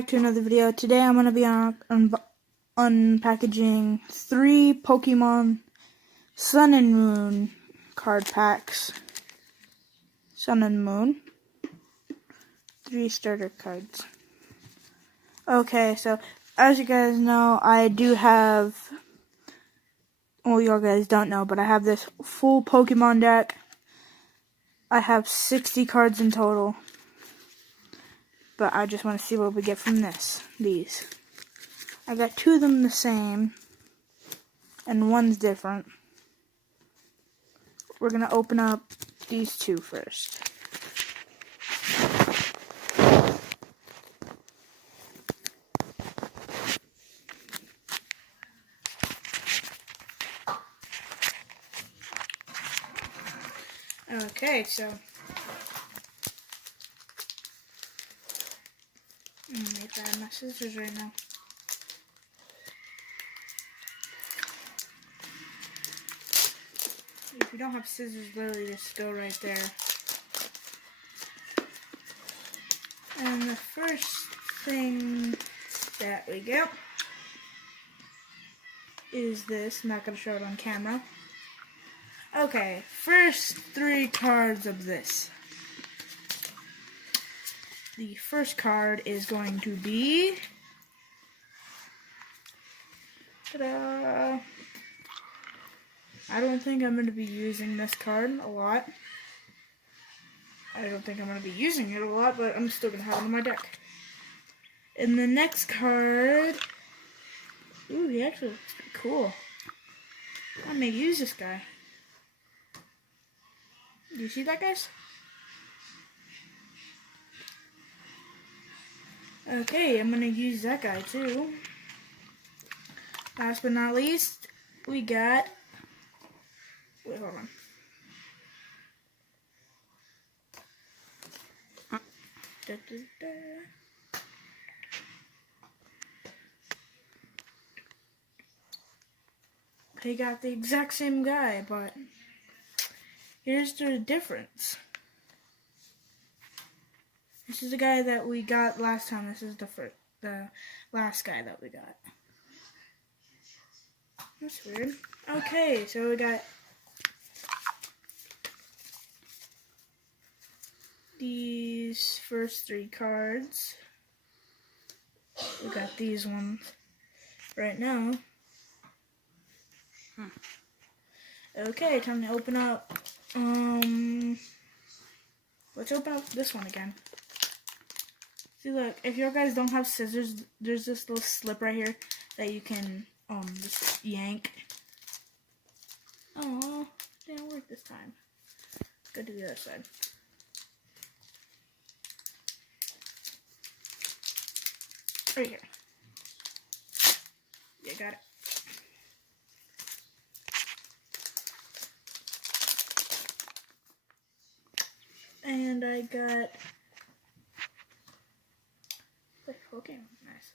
back to another video. Today I'm going to be unpackaging 3 Pokemon Sun and Moon card packs. Sun and Moon. 3 starter cards. Okay, so as you guys know, I do have, well, you guys don't know, but I have this full Pokemon deck. I have 60 cards in total. But I just want to see what we get from these. I got 2 of them the same, and 1's different. We're going to open up these 2 first. Okay, so make that my scissors right now. If you don't have scissors, literally just go right there. And the first thing that we get is this. I'm not going to show it on camera. Okay, first 3 cards of this. The first card is going to be, ta-da! I don't think I'm going to be using this card a lot. I don't think I'm going to be using it a lot, but I'm still going to have it in my deck. And the next card, ooh, he actually looks pretty cool. I may use this guy. Do you see that, guys? Okay, I'm going to use that guy too. Last but not least, we got, wait, hold on. Da, da, da. They got the exact same guy, but here's the difference. This is the guy that we got last time. This is the last guy that we got. That's weird. Okay, so we got these first 3 cards. We got these ones right now. Okay, time to open up. Let's open up this one again. See, look, if you guys don't have scissors, there's this little slip right here that you can just yank. Oh, didn't work this time. Let's go to the other side. Right here. Yeah, got it. And I got, okay, nice.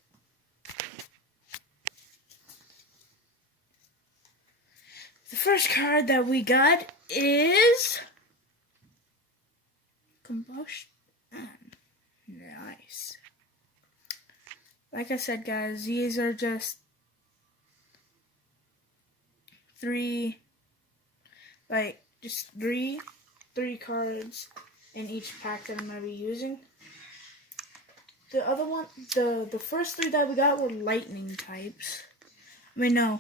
The first card that we got is Combustion. Nice. Like I said, guys, these are just 3 cards in each pack that I'm going to be using. The other one, the first 3 that we got were lightning types. I mean, no.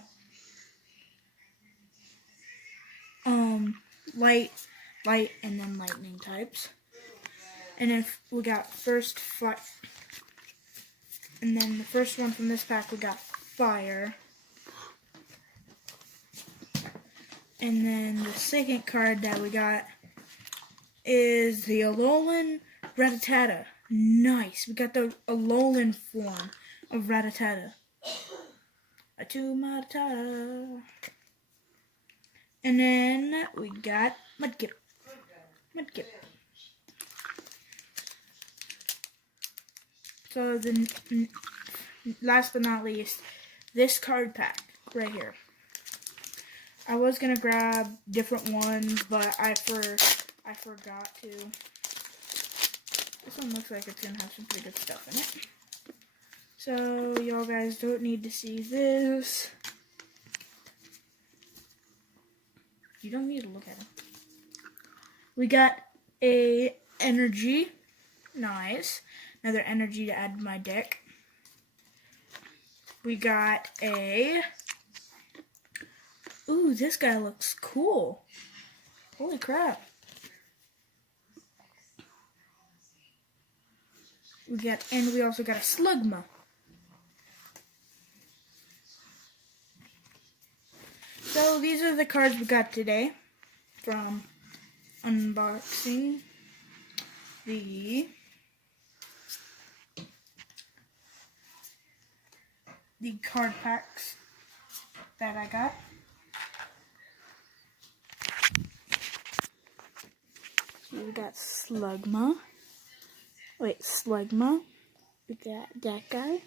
Light, and then lightning types. And then we got first fire. And then the first one from this pack, we got fire. And then the second card that we got is the Alolan Rattata. Nice. We got the Alolan form of Rattata. Rattata. And then we got Mudkip. So then, last but not least, this card pack right here. I was gonna grab different ones, but I forgot to. This one looks like it's gonna have some pretty good stuff in it. So y'all guys don't need to see this. You don't need to look at it. We got a energy. Nice. Another energy to add to my deck. We got a... Ooh, this guy looks cool. Holy crap. We also got a Slugma. So these are the cards we got today from unboxing the card packs that I got. So we got Slugma. Wait, Slugma. We got that guy.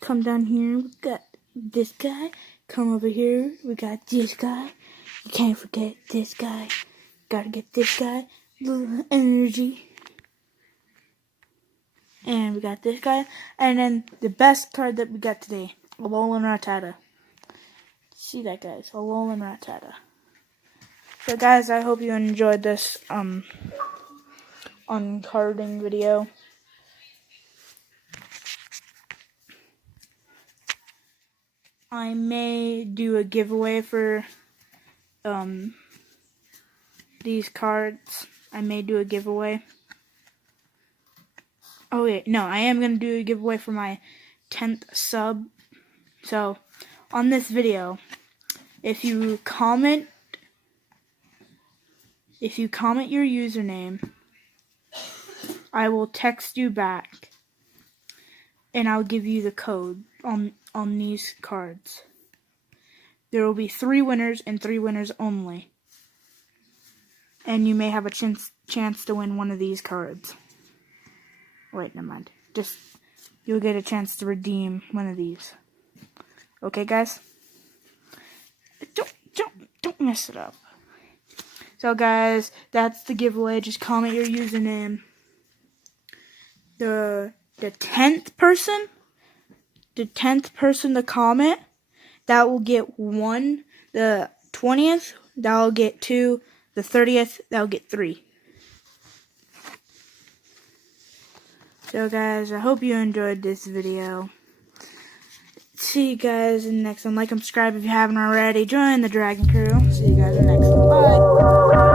Come down here. We got this guy. Come over here. We got this guy. You can't forget this guy. Gotta get this guy. Little energy. And we got this guy. And then the best card that we got today. Alolan Rattata. See that, guys? Alolan Rattata. So guys, I hope you enjoyed this uncarding video. I may do a giveaway for these cards. I may do a giveaway. Oh wait, no, I am going to do a giveaway for my 10th sub. So, on this video, if you comment your username, I will text you back and I'll give you the code on these cards. There will be 3 winners and 3 winners only. And you may have a chance to win one of these cards. Wait, never mind. You'll get a chance to redeem one of these. Okay, guys? Don't mess it up. So, guys, that's the giveaway. Just comment your username. The 10th person to comment, that will get 1. The 20th, that will get 2. The 30th, that will get 3. So, guys, I hope you enjoyed this video. See you guys in the next one. Like and subscribe if you haven't already. Join the Dragon Crew. See you guys in the next one. Bye.